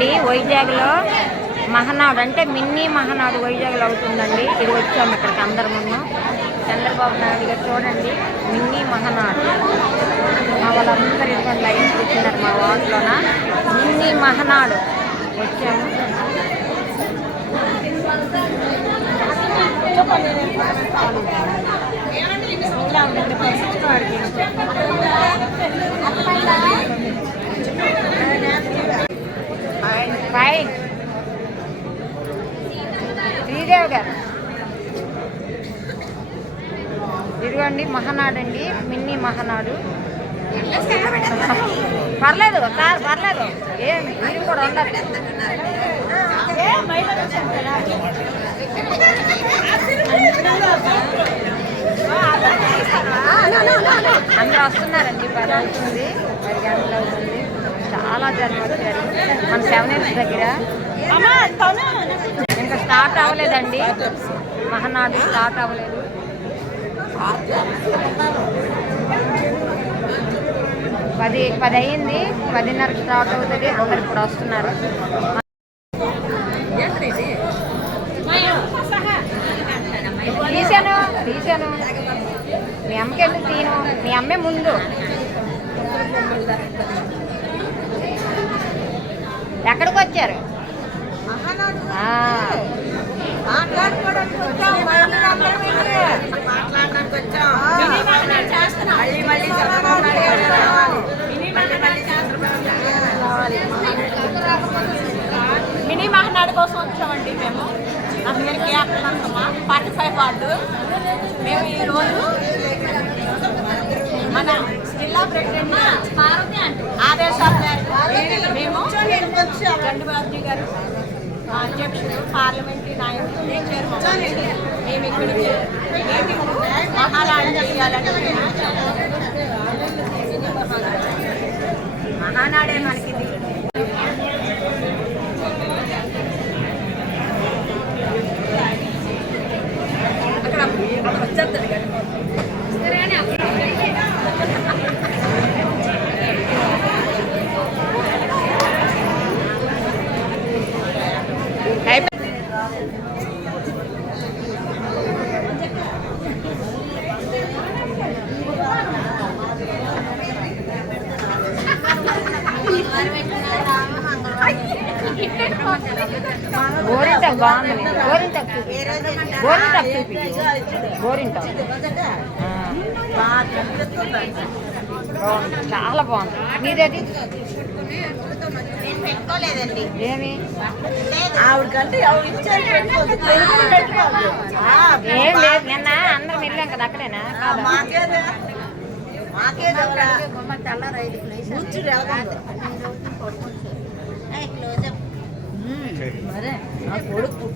అండి వైజాగ్లో మహానాడు అంటే మినీ మహానాడు వైజాగ్లో అవుతుందండి. ఇది వచ్చాము ఇక్కడికి అందరం ఉన్నాం. చంద్రబాబు నాయుడు గారు చూడండి మినీ మహానాడు. మా వాళ్ళందరూ ఇటువంటి లైన్ కూర్చున్నారు మా వార్డులోన. మినీ మహానాడు వచ్చాము. ఫైన్ శ్రీదేవి గారు ఇదిగోండి మహానాడు అండి, మినీ మహానాడు. పర్లేదు సార్ పర్లేదు, ఏమి మీరు కూడా ఉండదు. అందరూ వస్తున్నారండి. 10 అవుతుంది, 10 గంటలు అవుతుంది. చాలా జనం వచ్చారు మన 7 Hills దగ్గర. ఇంకా స్టార్ట్ అవ్వలేదండి, మహానాడు స్టార్ట్ అవ్వలేదు. 10 అయింది, 10:30కి స్టార్ట్ అవుతుంది. అందరు ఇప్పుడు వస్తున్నారు. తీసాను మీ అమ్మకి ఎందుకు తీను, మీ అమ్మే ముందు. ఎక్కడికి వచ్చారు? మినీ మహానాడు కోసం వచ్చామండి మేము. అందరికీ అక్కడమ్మా 45 వార్డు. మేము ఈరోజు మన జిల్లా ప్రెసిడెంట్ ఆదేశాల మేరకు మేము చంద్రబాబు గారు అధ్యక్షుడు, పార్లమెంటరీ నాయకులు, మేము ఇక్కడికి మహానాడు చేయాలని. మహానాడే మనకి అక్కడ వచ్చేస్తారు కదా. గోరింటాకు బాగుంది, గోరింటాకు చూపి, గోరింటాకు చాలా బాగుంది. మీదేది? పెట్టుకోలేదండి. ఏమి ఆవిడకంటే ఏం లేదు, నిన్న అందరం వెళ్ళాం కదా అక్కడేనా? మరే నా కొడుకు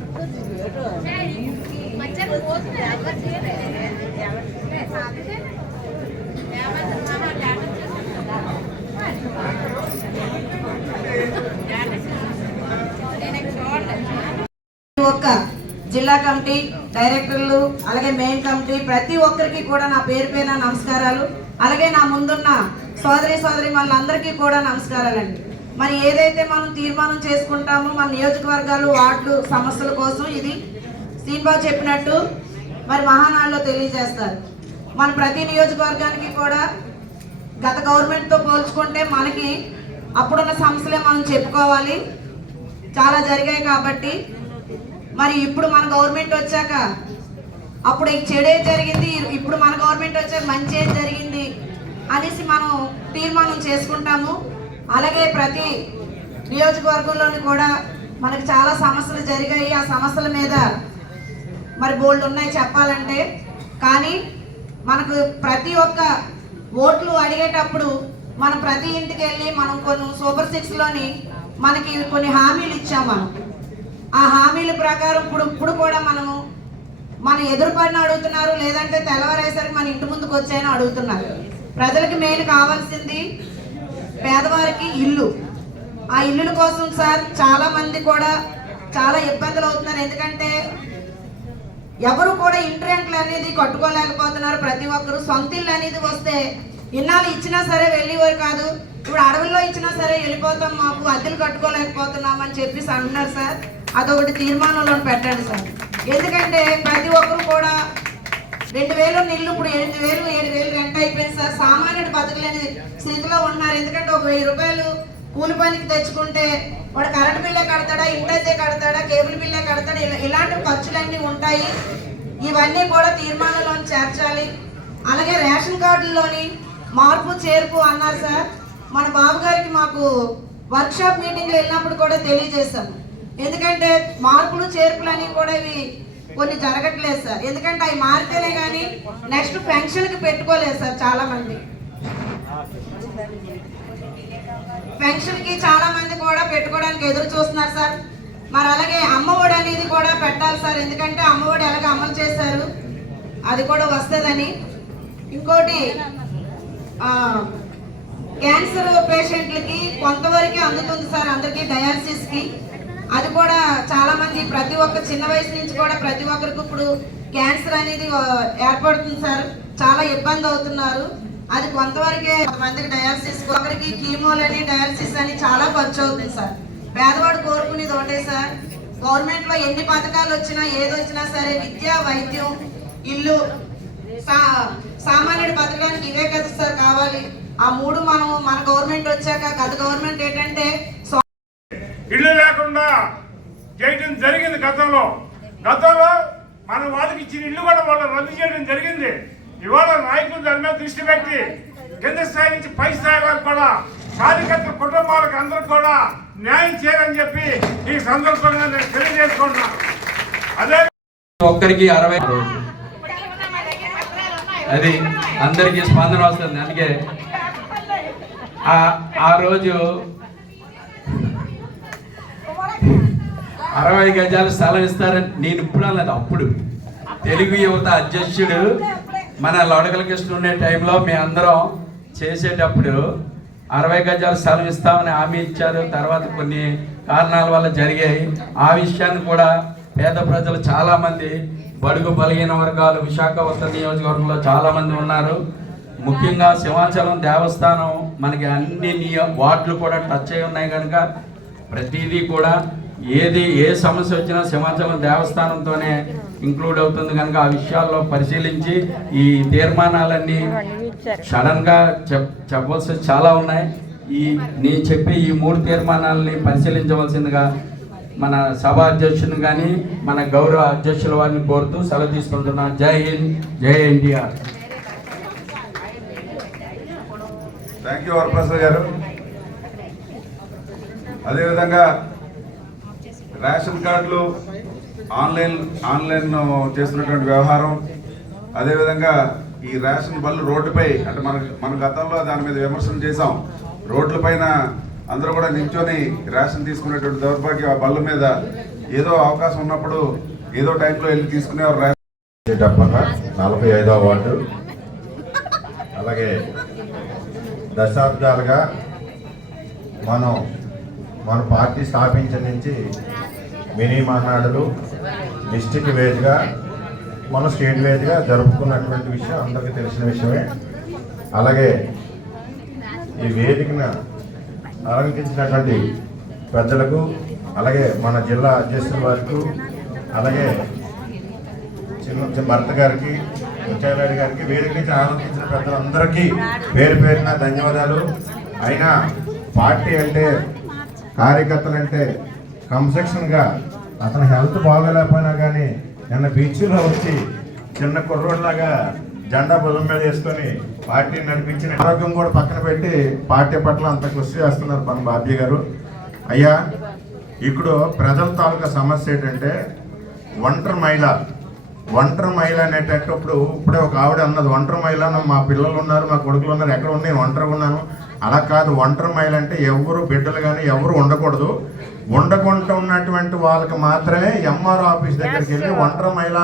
ఒక్క జిల్లా కమిటీ డైరెక్టర్లు, అలాగే మెయిన్ కమిటీ, ప్రతి ఒక్కరికి కూడా నా పేరు పేరున నమస్కారాలు. అలాగే నా ముందున్న సోదరి వాళ్ళందరికీ కూడా నమస్కారాలండి. మరి ఏదైతే మనం తీర్మానం చేసుకుంటామో మన నియోజకవర్గాలు, వార్డులు సమస్యల కోసం ఇది శ్రీనిబాబు చెప్పినట్టు మరి మహానాడులో తెలియజేస్తారు. మన ప్రతి నియోజకవర్గానికి కూడా గత గవర్నమెంట్తో పోల్చుకుంటే మనకి అప్పుడున్న సమస్యలే మనం చెప్పుకోవాలి, చాలా జరిగాయి. కాబట్టి మరి ఇప్పుడు మన గవర్నమెంట్ వచ్చాక అప్పుడు చెడే జరిగింది, ఇప్పుడు మన గవర్నమెంట్ వచ్చాక మంచి ఏం జరిగింది అనేసి మనం తీర్మానం చేసుకుంటాము. అలాగే ప్రతి నియోజకవర్గంలోని కూడా మనకు చాలా సమస్యలు జరిగాయి. ఆ సమస్యల మీద మరి బోల్డ్ ఉన్నాయి చెప్పాలంటే. కానీ మనకు ప్రతి ఒక్క ఓట్లు అడిగేటప్పుడు మనం ప్రతి ఇంటికి వెళ్ళి మనం కొన్ని సూపర్ 6లోని మనకి కొన్ని హామీలు ఇచ్చాం. మనం ఆ హామీల ప్రకారం ఇప్పుడు కూడా మనము మన ఎదురుపడిన అడుగుతున్నారు, లేదంటే తెల్లవారేసరికి మన ఇంటి ముందుకు వచ్చాయని అడుగుతున్నారు. ప్రజలకి మెయిన్ కావాల్సింది పేదవారికి ఇల్లు. ఆ ఇల్లుల కోసం సార్ చాలా మంది కూడా చాలా ఇబ్బందులు అవుతున్నారు. ఎందుకంటే ఎవరు కూడా ఇంటి రెంట్లు అనేది కట్టుకోలేకపోతున్నారు. ప్రతి ఒక్కరు సొంత ఇల్లు అనేది వస్తే ఇన్నాళ్ళు ఇచ్చినా సరే వెళ్ళేవారు కాదు. ఇప్పుడు అడవుల్లో ఇచ్చినా సరే వెళ్ళిపోతాం, మాకు అద్దెలు కట్టుకోలేకపోతున్నాం అని చెప్పేసి అంటున్నారు సార్. అదొకటి తీర్మానంలో పెట్టండి సార్. ఎందుకంటే ప్రతి ఒక్కరు కూడా 2000 ఇల్లు ఇప్పుడు 8000 7000 రెంట్ అయిపోయింది సార్. సామాన్యుడు బతకలేని స్థితిలో ఉన్నారు. ఎందుకంటే ఒక 1000 రూపాయలు కూలి పనికి తెచ్చుకుంటే వాడు కరెంట్ బిల్లే కడతాడా, ఇంటైతే కడతాడా, కేబుల్ బిల్లే కడతాడా, ఇలాంటి ఖర్చులన్నీ ఉంటాయి. ఇవన్నీ కూడా తీర్మానంలో చేర్చాలి. అలాగే రేషన్ కార్డుల్లోని మార్పు చేర్పు అన్నారు సార్. మన బాబు గారికి మాకు వర్క్షాప్ మీటింగ్లో వెళ్ళినప్పుడు కూడా తెలియజేశాము. ఎందుకంటే మార్పులు చేర్పులని కూడా ఇవి కొన్ని జరగట్లేదు సార్. ఎందుకంటే అవి మారితేనే కానీ నెక్స్ట్ పెన్షన్కి పెట్టుకోలేదు సార్. చాలా మంది పెన్షన్కి చాలా మంది కూడా పెట్టుకోవడానికి ఎదురు చూస్తున్నారు సార్. మరి అలాగే అమ్మఒడి అనేది కూడా పెట్టాలి సార్. ఎందుకంటే అమ్మఒడి ఎలాగ అమలు చేశారు, అది కూడా వస్తుందని. ఇంకోటి క్యాన్సర్ పేషెంట్లకి కొంతవరకే అందుతుంది సార్, అందరికీ డయాలసిస్కి. అది కూడా చాలా మంది ప్రతి ఒక్క చిన్న వయసు నుంచి కూడా ప్రతి ఒక్కరికి ఇప్పుడు క్యాన్సర్ అనేది ఏర్పడుతుంది సార్. చాలా ఇబ్బంది అవుతున్నారు. అది కొంతవరకే. కొంతమందికి డయాలసిస్, ఒకరికి కీమోలని డయాలసిస్ అని చాలా ఖర్చు అవుతుంది సార్. పేదవాడు కోరుకునేది ఒకటే సార్, గవర్నమెంట్లో ఎన్ని పథకాలు వచ్చినా ఏదొచ్చినా సరే విద్య, వైద్యం, ఇల్లు, సామాన్యుడు బతకడానికి ఇవే కదా సార్ కావాలి. ఆ మూడు మనం మన గవర్నమెంట్ వచ్చాక, గత గవర్నమెంట్ ఏంటంటే ఇల్లు లేకుండా చేయడం జరిగింది. గతంలో మన వాళ్ళకి ఇచ్చిన ఇల్లు కూడా వాళ్ళు రద్దు చేయడం జరిగింది. ఇవాళ నాయకులు దాని మీద దృష్టి పెట్టి కింద స్థాయి నుంచి పై స్థాయి వరకు కూడా కార్యకర్త కుటుంబాలకు అందరూ కూడా న్యాయం చేయాలని చెప్పి ఈ సందర్భంగా నేను తెలియజేసుకుంటున్నాను. అదే ఒక్కరికి 60 అది అందరికీ స్పందన వస్తుంది. అందుకే ఆ రోజు 60 గజాలు స్థలం ఇస్తారని నేను ఇప్పుడు అన్నది. అప్పుడు తెలుగు యువత అధ్యక్షుడు మన లొడకల కృష్ణ ఉండే టైంలో మేము అందరం చేసేటప్పుడు 60 గజాలు స్థలం ఇస్తామని హామీ ఇచ్చారు. తర్వాత కొన్ని కారణాల వల్ల జరిగాయి. ఆ విషయాన్ని కూడా పేద ప్రజలు చాలామంది, బడుగు బలహీన వర్గాలు విశాఖ ఉత్తర నియోజకవర్గంలో చాలామంది ఉన్నారు. ముఖ్యంగా సింహాచలం దేవస్థానం మనకి అన్ని వార్డులు కూడా టచ్ అయి ఉన్నాయి కనుక ప్రతిదీ కూడా ఏ సమస్య వచ్చినా సింహాచలం దేవస్థానంతోనే ఇంక్లూడ్ అవుతుంది కనుక ఆ విషయాల్లో పరిశీలించి ఈ తీర్మానాలన్నీ సడన్గా చెప్పవలసి చాలా ఉన్నాయి. నేను చెప్పే ఈ 3 తీర్మానాలని పరిశీలించవలసిందిగా మన సభ అధ్యక్షుని కానీ మన గౌరవ అధ్యక్షుల వారిని కోరుతూ సెలవు తీసుకుంటున్నాను. జై హింద్, జై ఎన్టీఆర్. థ్యాంక్ యూ వరప్రసాద్ గారు. అదేవిధంగా రేషన్ కార్డులు ఆన్లైన్ చేస్తున్నటువంటి వ్యవహారం, అదేవిధంగా ఈ రేషన్ బళ్ళు రోడ్డుపై అంటే మన గతంలో దాని మీద విమర్శలు చేసాం. రోడ్ల పైన అందరూ కూడా నించొని రేషన్ తీసుకునేటువంటి దౌర్భాగ్యం. ఆ బళ్ళ మీద ఏదో అవకాశం ఉన్నప్పుడు ఏదో టైంలో వెళ్ళి తీసుకునేవారు. రేషన్ 45వ వార్డు. అలాగే దశాబ్దాలుగా మన పార్టీ స్థాపించిన నుంచి మినీ మహానాడులు డిస్టిక్ వేజ్గా మన స్టేట్ వేజ్గా జరుపుకున్నటువంటి విషయం అందరికీ తెలిసిన విషయమే. అలాగే ఈ వేదికను అలంకరించినటువంటి పెద్దలకు, అలాగే మన జిల్లా అధ్యక్షుల వారికి, అలాగే భర్త గారికి, ముత్యాలరెడ్డి గారికి, వేదిక నుంచి ఆలోచించిన పెద్దలందరికీ పేరు పేరున ధన్యవాదాలు. అయినా పార్టీ అంటే, కార్యకర్తలు అంటే క్రమశిక్షణగా అతను హెల్త్ బాగోలేకపోయినా కానీ నిన్న బీచ్లో వచ్చి చిన్న కుర్రోడ్లాగా జెండా భుజం మీద వేసుకొని పార్టీని నడిపించిన ఆరోగ్యం కూడా పక్కన పెట్టి పార్టీ పట్ల అంత కృషి చేస్తున్నారు మన బాబ్జీ గారు. అయ్యా, ఇప్పుడు ప్రజల తాలూకా సమస్య ఏంటంటే ఒంటరి మహిళ అనేటప్పుడు ఇప్పుడే ఒక ఆవిడ అన్నది, ఒంటరి మహిళ మా పిల్లలు ఉన్నారు, మా కొడుకులు ఉన్నారు, ఎక్కడ ఉన్నాయి, నేను ఒంటరిగా ఉన్నాను. అలా కాదు, ఒంటరి మహిళ అంటే ఎవరు బిడ్డలు కానీ ఎవరు ఉండకూడదు. ఉండకుండా ఉన్నటువంటి వాళ్ళకి మాత్రమే ఎంఆర్ఓ ఆఫీస్ దగ్గరికి వెళ్ళి ఒంటరి మహిళ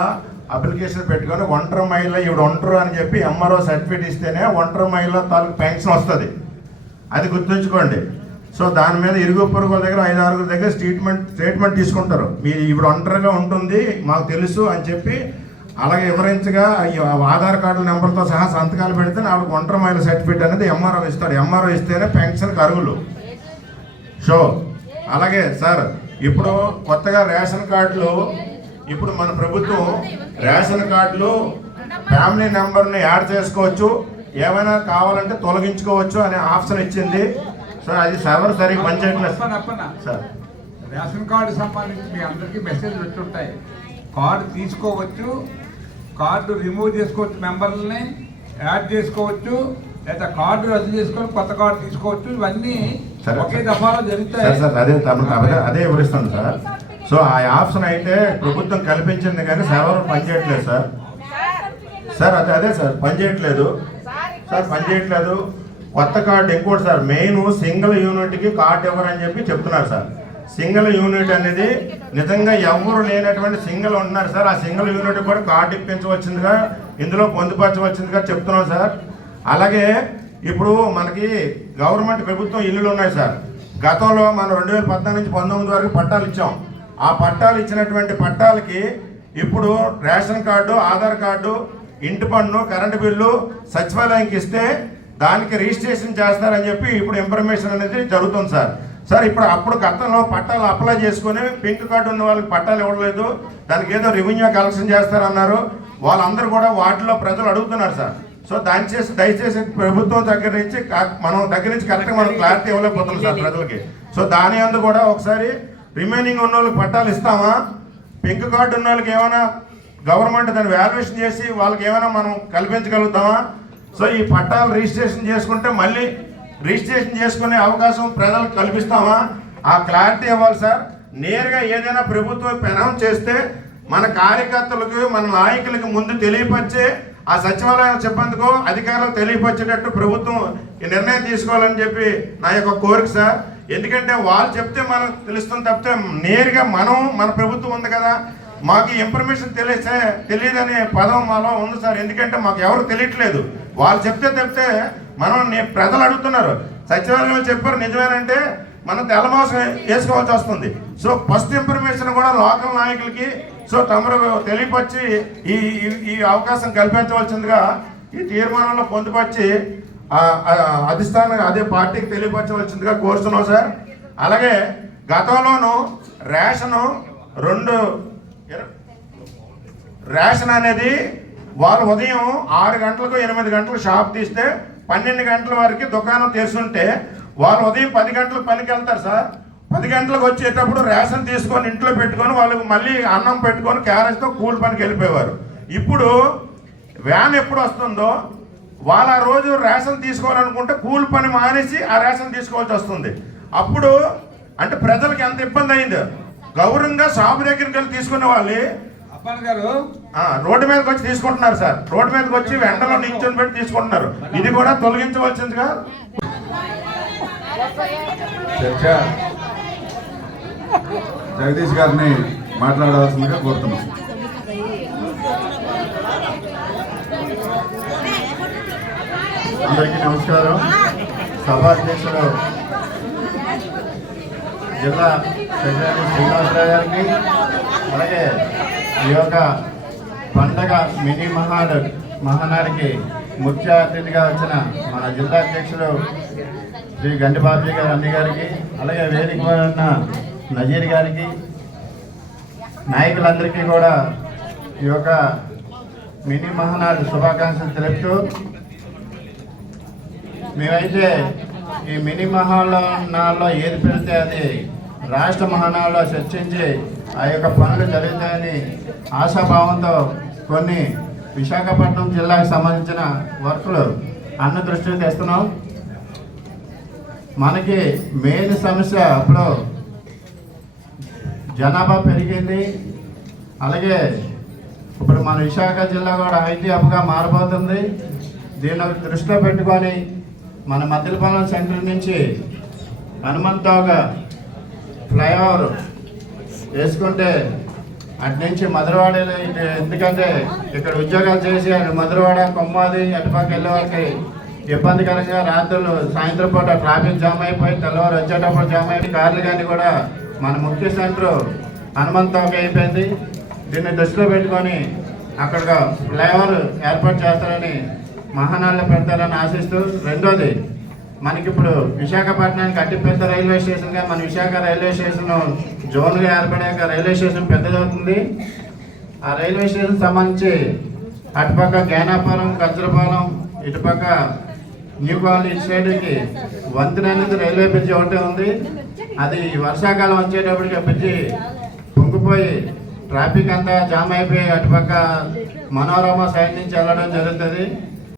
అప్లికేషన్ పెట్టుకొని ఒంటరి మహిళ ఈవిడ ఒంటరు అని చెప్పి ఎంఆర్ఓ సర్టిఫికేట్ ఇస్తేనే ఒంటరి మహిళ తాలూకు పెన్షన్ వస్తుంది. అది గుర్తుంచుకోండి. సో దాని మీద ఇరుగు పొరుగుల దగ్గర 5-6 దగ్గర స్టేట్మెంట్ తీసుకుంటారు. మీరు ఈవిడ ఒంటరిగా ఉంటుంది మాకు తెలుసు అని చెప్పి అలాగే వివరించగా ఆధార్ కార్డు నెంబర్తో సహా సంతకాలు పెడితే ఆవిడకు ఒంటరి మహిళ సర్టిఫికేట్ అనేది ఎంఆర్ఓ ఇస్తాడు. ఎంఆర్ఓ ఇస్తేనే పెన్షన్కి అర్హులు. సో అలాగే సార్ ఇప్పుడు కొత్తగా రేషన్ కార్డులు ఇప్పుడు మన ప్రభుత్వం రేషన్ కార్డులు ఫ్యామిలీ నెంబర్ని యాడ్ చేసుకోవచ్చు, ఏమైనా కావాలంటే తొలగించుకోవచ్చు అనే ఆప్షన్ ఇచ్చింది. సో అది సర్వర్ సరిగ్గా పనిచేయట్లేదు సార్. రేషన్ కార్డు సంబంధించి మీ అందరికీ మెసేజ్ వచ్చుంటాయి. కార్డు తీసుకోవచ్చు, కార్డు రిమూవ్ చేసుకోవచ్చు, మెంబర్లని యాడ్ చేసుకోవచ్చు, లేదా కార్డు రద్దు చేసుకొని కొత్త కార్డు తీసుకోవచ్చు. ఇవన్నీ ఒకే దఫాలో జరుగుతాయి సార్. అదే వివరిస్తాను సార్. సో ఆ ఆప్షన్ అయితే ప్రభుత్వం కల్పించింది కానీ సర్వర్ పనిచేయట్లేదు సార్. సార్ అదే సార్ పనిచేయట్లేదు సార్, పనిచేయట్లేదు. కొత్త కార్డు ఇంకోటి సార్, మెయిన్ సింగిల్ యూనిట్కి కార్డు ఇవ్వరని చెప్పి చెప్తున్నారు సార్. సింగిల్ యూనిట్ అనేది నిజంగా ఎవరు లేనటువంటి సింగిల్ ఉంటున్నారు సార్. ఆ సింగిల్ యూనిట్ కూడా కార్డు ఇప్పించవచ్చిందిగా, ఇందులో పొందుపరచవచ్చిందిగా చెప్తున్నాం సార్. అలాగే ఇప్పుడు మనకి గవర్నమెంట్ ప్రభుత్వం ఇల్లులు ఉన్నాయి సార్. గతంలో మనం 2014 నుంచి 19 వరకు పట్టాలు ఇచ్చాం. ఆ పట్టాలు ఇచ్చినటువంటి పట్టాలకి ఇప్పుడు రేషన్ కార్డు, ఆధార్ కార్డు, ఇంటి పన్ను, కరెంటు బిల్లు సచివాలయంకి ఇస్తే దానికి రిజిస్ట్రేషన్ చేస్తారని చెప్పి ఇప్పుడు ఇన్ఫర్మేషన్ అనేది జరుగుతుంది సార్. సార్ ఇప్పుడు అప్పుడు గతంలో పట్టాలు అప్లై చేసుకుని పింక్ కార్డు ఉన్న వాళ్ళకి పట్టాలు ఇవ్వలేదు, దానికి ఏదో రెవెన్యూ కలెక్షన్ చేస్తారన్నారు. వాళ్ళందరూ కూడా వాటిలో ప్రజలు అడుగుతున్నారు సార్. సో దయచేసి ప్రభుత్వం దగ్గర నుంచి కరెక్ట్గా మనం క్లారిటీ ఇవ్వలేకపోతున్నాం సార్ ప్రజలకి. సో దాని అందు కూడా ఒకసారి రిమైనింగ్ ఉన్న వాళ్ళకి పట్టాలు ఇస్తామా, పింక్ కార్డు ఉన్న వాళ్ళకి ఏమైనా గవర్నమెంట్ దాన్ని వాల్యుయేషన్ చేసి వాళ్ళకి ఏమైనా మనం కల్పించగలుగుతామా? సో ఈ పట్టాలు రిజిస్ట్రేషన్ చేసుకుంటే మళ్ళీ రిజిస్ట్రేషన్ చేసుకునే అవకాశం ప్రజలకు కల్పిస్తామా? ఆ క్లారిటీ ఇవ్వాలి సార్. నేరుగా ఏదైనా ప్రభుత్వం పెనం చేస్తే మన కార్యకర్తలకు, మన నాయకులకు ముందు తెలియపరిచే ఆ సచివాలయం సిబ్బందికో అధికారులకు తెలియపరిచేటట్టు ప్రభుత్వం ఈ నిర్ణయం తీసుకోవాలని చెప్పి నా యొక్క కోరిక సార్. ఎందుకంటే వాళ్ళు చెప్తే మనకు తెలుస్తుంది తప్పితే నేరుగా మన ప్రభుత్వం ఉంది కదా, మాకు ఇన్ఫర్మేషన్ తెలియదనే పదం మాలో ఉంది సార్. ఎందుకంటే మాకు ఎవరు తెలియట్లేదు. వాళ్ళు చెప్తే ప్రజలు అడుగుతున్నారు. సచివాలయంలో చెప్పారు నిజమేనంటే మనం తెల్లమోసం వేసుకోవాల్సి వస్తుంది. సో ఫస్ట్ ఇన్ఫర్మేషన్ కూడా లోకల్ నాయకులకి సో తమరు తెలియపరిచి ఈ అవకాశం కల్పించవలసిందిగా ఈ తీర్మానంలో పొందుపరిచి అధిష్టానం అదే పార్టీకి తెలియపరచవలసిందిగా కోరుతున్నాం సార్. అలాగే గతంలోనూ రేషన్ అనేది వాళ్ళు ఉదయం 6 గంటలకు 8 గంటలకు షాప్ తీస్తే 12 గంటల వరకు దుకాణం తెరుస్తుంటే వాళ్ళు ఉదయం 10 గంటలకు పనికి వెళ్తారు సార్. 10 గంటలకు వచ్చేటప్పుడు రేషన్ తీసుకొని ఇంట్లో పెట్టుకొని వాళ్ళకి మళ్ళీ అన్నం పెట్టుకొని క్యారేజ్తో కూలి పనికి వెళ్ళిపోయేవారు. ఇప్పుడు వ్యాన్ ఎప్పుడు వస్తుందో వాళ్ళు ఆ రోజు రేషన్ తీసుకోవాలనుకుంటే కూలి పని మానేసి ఆ రేషన్ తీసుకోవాల్సి వస్తుంది. అప్పుడు అంటే ప్రజలకు ఎంత ఇబ్బంది అయిందో. గౌరవంగా షాపు దగ్గరికి వెళ్ళి తీసుకునే వాళ్ళు రోడ్డు మీదకి వచ్చి తీసుకుంటున్నారు సార్. రోడ్డు మీదకి వచ్చి ఎండలో నిల్చొని పెట్టి తీసుకుంటున్నారు. ఇది కూడా తొలగించవలసిందిగా చర్చ జగదీష్ గారిని మాట్లాడవలసిందిగా కోరుతున్నాం. అందరికీ నమస్కారం. సభాధ్యక్షుడు జిల్లా సెక్రటరీ శ్రీనివాసరావు గారికి, అలాగే ఈ యొక్క పండగ మినీ మహానాడికి ముఖ్య అతిథిగా వచ్చిన మన జిల్లా అధ్యక్షుడు శ్రీ గండిబాబీ గారు అన్ని గారికి, అలాగే వేదిక ఉన్న నజీర్ గారికి, నాయకులందరికీ కూడా ఈ యొక్క మినీ మహానాడు శుభాకాంక్షలు తెలుపుతూ, మేమైతే ఈ మినీ మహానాడులో ఏది పెడితే అది రాష్ట్ర మహానాడులో చర్చించి ఆ యొక్క పనులు జరుగుతాయని ఆశాభావంతో కొన్ని విశాఖపట్నం జిల్లాకు సంబంధించిన వర్కులు అన్న దృష్టికి తెస్తున్నాం. మనకి మెయిన్ సమస్య అప్పుడు జనాభా పెరిగింది. అలాగే ఇప్పుడు మన విశాఖ జిల్లా కూడా ఐటీ హబ్గా మారబోతుంది. దీన్ని దృష్టిలో పెట్టుకొని మన మద్దిలపాలెం సెంటర్ నుంచి హనుమంతోగా ఫ్లైఓవర్ వేసుకుంటే అటు నుంచి మధురవాడ, ఎందుకంటే ఇక్కడ ఉద్యోగాలు చేసి అటు మధురవాడ, కొమ్మాది అటుపక్క వెళ్ళే వాళ్ళకి ఇబ్బందికరంగా రాత్రులు సాయంత్రం పూట ట్రాఫిక్ జామ్ అయిపోయి తెల్లవారు వచ్చేటప్పుడు జామ్ అయిపోయి కార్లు కానీ కూడా మన ముఖ్య సెంటర్ హనుమంతోగా అయిపోయింది. దీన్ని దృష్టిలో పెట్టుకొని అక్కడ ఫ్లైఓవర్ ఏర్పాటు చేస్తారని మహానాడులో పెడతారని ఆశిస్తూ, రెండోది మనకిప్పుడు విశాఖపట్నానికి అతిపెద్ద రైల్వే స్టేషన్గా మన విశాఖ రైల్వే స్టేషన్ జోన్గా ఏర్పడాక రైల్వే స్టేషన్ పెద్దదవుతుంది. ఆ రైల్వే స్టేషన్ సంబంధించి అటుపక్క జ్ఞానాపురం, గజ్జలపాలెం, ఇటుపక్క న్యూ కాలనీ ఇటు సైడ్కి వంతెన అనేది రైల్వే బ్రిడ్జి ఒకటే ఉంది. అది వర్షాకాలం వచ్చేటప్పటికి ఆ బ్రిడ్జి పొంగిపోయి ట్రాఫిక్ అంతా జామ్ అయిపోయి అటుపక్క మనోరమ సైడ్ నుంచి వెళ్ళడం జరుగుతుంది.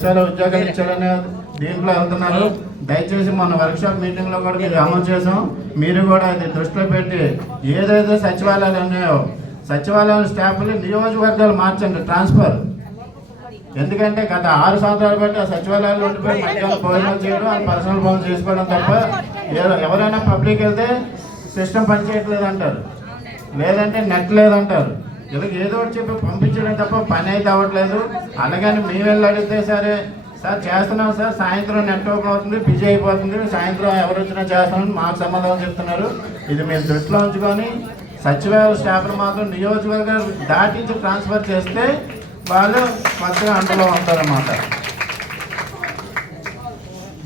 చాలా ఉద్యోగాలు ఇచ్చారనే దీంట్లో వెళ్తున్నారు. దయచేసి మన వర్క్షాప్ మీటింగ్లో కూడా మీరు అమలు చేసాం. మీరు కూడా ఇది దృష్టిలో పెట్టి ఏదైతే సచివాలయాలు ఉన్నాయో సచివాలయాల స్టాఫ్ని నియోజకవర్గాలు మార్చండి, ట్రాన్స్ఫర్. ఎందుకంటే గత 6 సంవత్సరాలు బట్టి ఆ సచివాలయాలు ఉండిపోయి మధ్యాహ్నం భోజనం చేయడం, అది పర్సనల్ పనులు చేసుకోవడం తప్ప ఎవరైనా పబ్లిక్ వెళ్తే సిస్టమ్ పనిచేయట్లేదు అంటారు, లేదంటే నెట్ లేదంటారు. ఇలా ఏదో ఒకటి చెప్పి పంపించడం తప్ప పని అయితే అవ్వట్లేదు. అలాగని మేము వెళ్ళి అడిగితే సరే సార్ చేస్తున్నాం సార్, సాయంత్రం నెట్ ఓపెన్ అవుతుంది, బిజీ అయిపోతుంది, సాయంత్రం ఎవరు వచ్చినా చేస్తామని మాకు సమాధానం చెప్తున్నారు. ఇది మీరు దృష్టిలో ఉంచుకొని సచివాలయ స్టాఫ్ను మాత్రం నియోజకవర్గాలు దాటించి ట్రాన్స్ఫర్ చేస్తే వాళ్ళు కొత్తగా అందులో ఉంటారన్నమాట.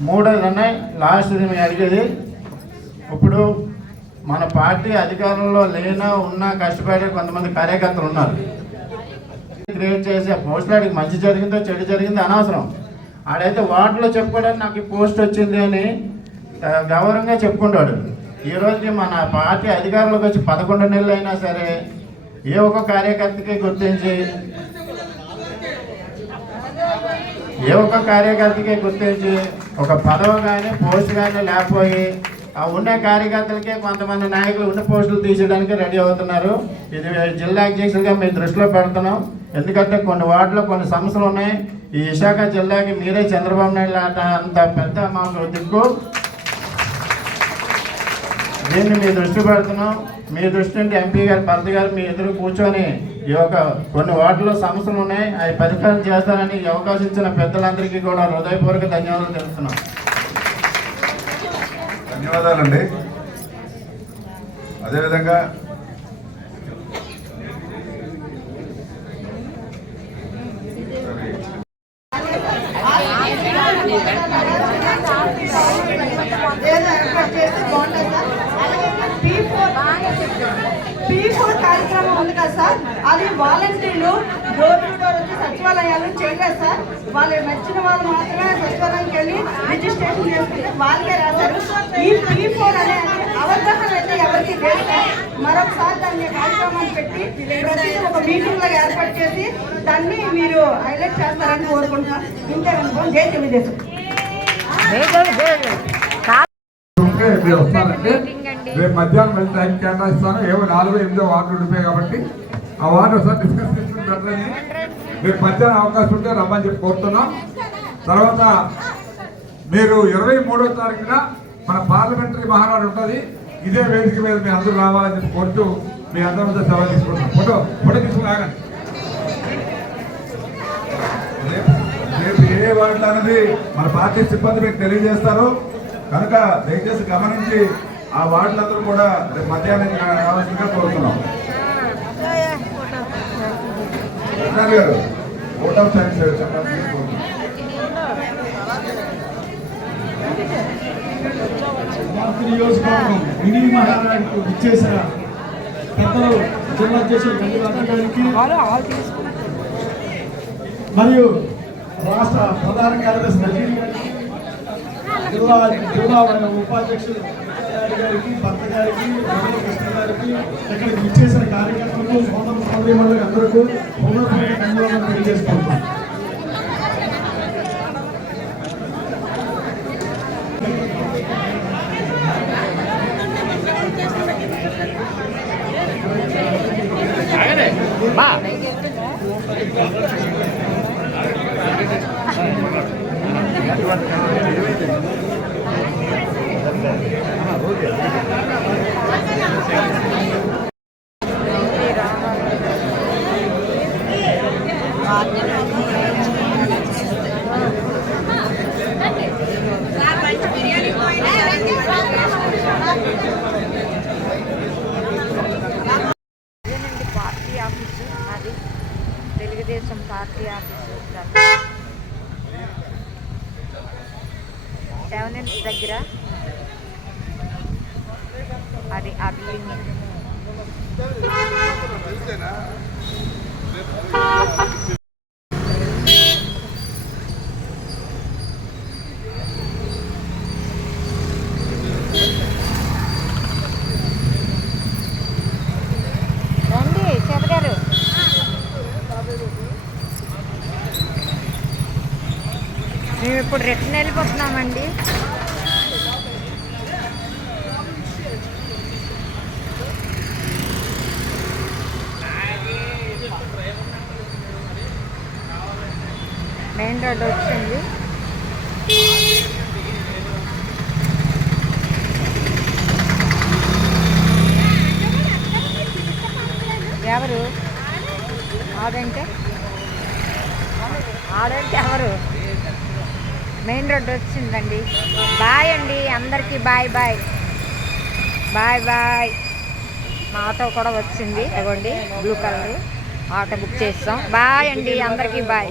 మూడోది అన్నాయి లాస్ట్ది మేము అడిగేది, ఇప్పుడు మన పార్టీ అధికారంలో లేనా ఉన్నా కష్టపడే కొంతమంది కార్యకర్తలు ఉన్నారు. క్రియేట్ చేసి ఆ పోస్టులు మంచి జరిగిందో చెడు జరిగిందో అనవసరం. ఆడైతే వార్డులో చెప్పుకోవడానికి నాకు ఈ పోస్ట్ వచ్చింది అని గౌరవంగా చెప్పుకుంటాడు. ఈరోజుకి మన పార్టీ అధికారంలోకి వచ్చి 11 నెలలు అయినా సరే ఏ ఒక్క కార్యకర్తకి గుర్తించి ఒక పదవి కానీ పోస్ట్ కానీ లేకపోయి ఆ ఉన్న కార్యకర్తలకే కొంతమంది నాయకులు ఉన్న పోస్టులు తీసేయడానికి రెడీ అవుతున్నారు. ఇది జిల్లా అధ్యక్షులుగా మేము దృష్టిలో పెడుతున్నాం. ఎందుకంటే కొన్ని వార్డులో కొన్ని సమస్యలు ఉన్నాయి. ఈ విశాఖ జిల్లాకి మీరే చంద్రబాబు నాయుడు అంత పెద్ద మాకు దిక్కు. దీన్ని మీ దృష్టి పెడుతున్నాం. మీ దృష్టి నుండి ఎంపీ గారు, భర్త గారు మీ ఎదురు కూర్చొని ఈ యొక్క కొన్ని వార్డులో సమస్యలు ఉన్నాయి, అవి పరిష్కారం చేస్తారని అవకాశం ఇచ్చిన పెద్దలందరికీ కూడా హృదయపూర్వక ధన్యవాదాలు తెలుపుతున్నాం. ధన్యవాదాలండి. అదేవిధంగా P4 కార్యక్రమం ఉంది కదా సార్, అది వాలంటీర్లు డోర్ టు డోర్ వచ్చి సచివాలయాలు చేయలేదు సార్. వాళ్ళు నచ్చిన వాళ్ళు మాత్రమే సచివాలయానికి వెళ్ళి రిజిస్ట్రేషన్ చేసుకుంటే వాళ్ళకే రాశారు. ఈ P4 అనే అవగాహన అయితే ఎవరికి లేదు. మరొకసారి దాన్ని కార్యక్రమం పెట్టి ప్రతి ఒక మీటింగ్ లాగా ఏర్పాటు చేసి దాన్ని మీరు హైలైట్ చేస్తారని కోరుకుంటున్నాను. ఇంకేమనుకోండి. జై తెలుగుదేశం. మీరు వస్తారంటే రేపు మధ్యాహ్నం వెళ్ళి టైం కేటాయిస్తాను. ఏవో 4, 8 వార్డు ఉండిపోయాయి కాబట్టి ఆ వార్డు ఒకసారి డిస్కస్ చేసుకుని పెట్టండి. రేపు మధ్యాహ్నం అవకాశం ఉంటే రమ్మని చెప్పి కోరుతున్నాం. తర్వాత మీరు 23వ తారీఖున మన పార్లమెంటరీ మహానాడు ఉంటుంది. ఇదే వేదిక మీద మీ అందరూ రావాలని చెప్పి కోరుతూ మీ అందరి మీద సెలవు తీసుకుంటాం. ఫోటో తీసుకుని ఆగండి. రేపు ఏ వార్డులు అనేది మన పార్టీ సిబ్బంది మీకు తెలియజేస్తారు కనుక దయచేసి గమనించి ఆ వార్డులందరూ కూడా రేపు మధ్యాహ్నం రావాల్సిందిగా కోరుతున్నాం. గారు ఓట్ ఆఫ్ థ్యాంక్స్ చెప్పాల్సింది కోరుతున్నాం. నియోజకవర్గం మినీ మహారాజుకు ఇచ్చేసిన పెద్దలు జిల్లా అధ్యక్షులు గంగిరాజు గారికి మరియు రాష్ట్ర ప్రధాన కార్యదర్శి నజీర్ గారికి, జిల్లా ఉపాధ్యక్షులు గారికి, భర్త గారికి, కృష్ణ గారికి, ఇక్కడికి ఇచ్చేసిన కార్యకర్తలకు, సోదర సోదరీమణులకు అందరికీ హృదయపూర్వక ధన్యవాదాలు తెలియజేసుకుంటున్నాం. రావాలి. ఎంట్రన్స్ దగ్గర అది ఆ బిల్డింగ్. రండి చెప్పగారు. మేము ఇప్పుడు రిటర్న్ వెళ్ళిపోతున్నామండి. మెయిన్ రోడ్ వచ్చింది. ఎవరు ఆడంటే ఎవరు? మెయిన్ రోడ్ వచ్చిందండి. బాయ్ అండి అందరికీ. Bye bye bye bye. మా ఆటో కూడా వచ్చింది. ఇదిగోండి బ్లూ కలర్ ఆటో బుక్ చేస్తాం. బాయ్ అండి అందరికీ. బాయ్.